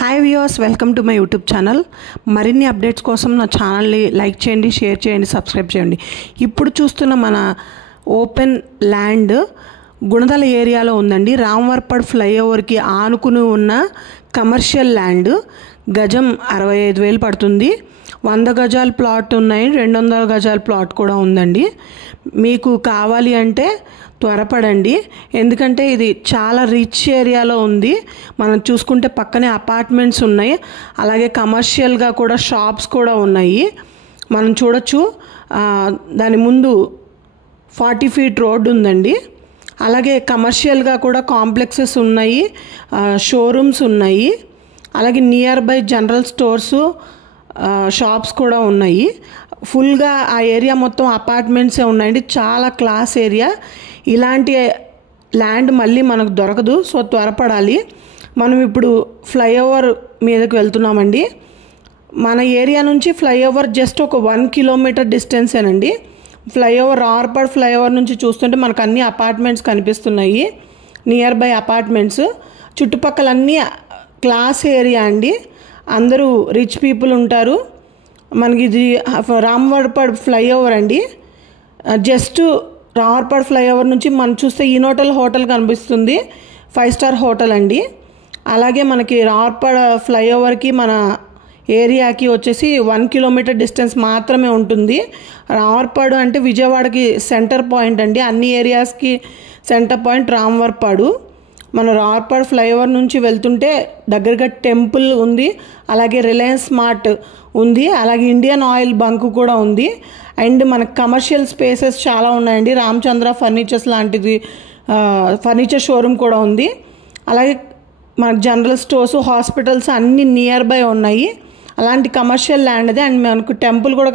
Hi viewers, welcome to my YouTube channel. మరిన్ని updates కోసం నా ఛానల్ని లైక్ చేయండి, షేర్ చేయండి, సబ్స్క్రైబ్ చేయండి. ఇప్పుడు చూస్తున్న మన ఓపెన్ ల్యాండ్ గుణదల ఏరియాలో ఉందండి. రామవరపడ్ ఫ్లైఓవర్కి ఆనుకుని ఉన్న కమర్షియల్ ల్యాండ్. గజం 65,000 పడుతుంది. 100 గజాల ప్లాట్ ఉన్నాయి, 200 గజాల ప్లాట్ కూడా ఉందండి. మీకు కావాలి అంటే త్వరపడండి, ఎందుకంటే ఇది చాలా రిచ్ ఏరియాలో ఉంది. మనం చూసుకుంటే పక్కనే అపార్ట్మెంట్స్ ఉన్నాయి, అలాగే కమర్షియల్గా కూడా షాప్స్ కూడా ఉన్నాయి. మనం చూడొచ్చు, దాని ముందు 40 ఫీట్ రోడ్డు ఉందండి. అలాగే కమర్షియల్గా కూడా కాంప్లెక్సెస్ ఉన్నాయి, షోరూమ్స్ ఉన్నాయి, అలాగే near by general stores, shops కూడా ఉన్నాయి. ఫుల్గా ఆ ఏరియా మొత్తం అపార్ట్మెంట్సే ఉన్నాయండి. చాలా క్లాస్ ఏరియా. ఇలాంటి ల్యాండ్ మళ్ళీ మనకు దొరకదు, సో త్వరపడాలి. మనం ఇప్పుడు ఫ్లైఓవర్ మీదకి వెళ్తున్నామండి. మన ఏరియా నుంచి ఫ్లైఓవర్ జస్ట్ ఒక 1 కిలోమీటర్ డిస్టెన్సేనండి. ఫ్లైఓవర్ రామవరపడ్ ఫ్లైఓవర్ నుంచి చూస్తుంటే మనకు అన్ని అపార్ట్మెంట్స్ కనిపిస్తున్నాయి, నియర్ బై అపార్ట్మెంట్స్. చుట్టుపక్కల అన్నీ క్లాస్ ఏరియా అండి, అందరూ రిచ్ పీపుల్ ఉంటారు. మనకి ఇది రామవరపడ్ ఫ్లైఓవర్ అండి. జస్ట్ రామవరపడ్ ఫ్లైఓవర్ నుంచి మనం చూస్తే ఇనోటల్ హోటల్ కనిపిస్తుంది, 5 స్టార్ హోటల్ అండి. అలాగే మనకి రామవరపడ్ ఫ్లైఓవర్కి మన ఏరియాకి వచ్చేసి 1 కిలోమీటర్ డిస్టెన్స్ మాత్రమే ఉంటుంది. రామవరపడ్ అంటే విజయవాడకి సెంటర్ పాయింట్ అండి, అన్ని ఏరియాస్కి సెంటర్ పాయింట్ రామవరపడ్. మన రామవరపడ్ ఫ్లైఓవర్ నుంచి వెళ్తుంటే దగ్గరగా టెంపుల్ ఉంది, అలాగే రిలయన్స్ స్మార్ట్ ఉంది, అలాగే ఇండియన్ ఆయిల్ బంక్ కూడా ఉంది. అండ్ మనకు కమర్షియల్ స్పేసెస్ చాలా ఉన్నాయండి. రామచంద్ర ఫర్నిచర్స్ లాంటిది ఫర్నిచర్ షోరూమ్ కూడా ఉంది. అలాగే మనకు జనరల్ స్టోర్స్, హాస్పిటల్స్ అన్నీ నియర్ బై ఉన్నాయి. అలాంటి కమర్షియల్ ల్యాండ్ అది. అండ్ మనకు టెంపుల్ కూడా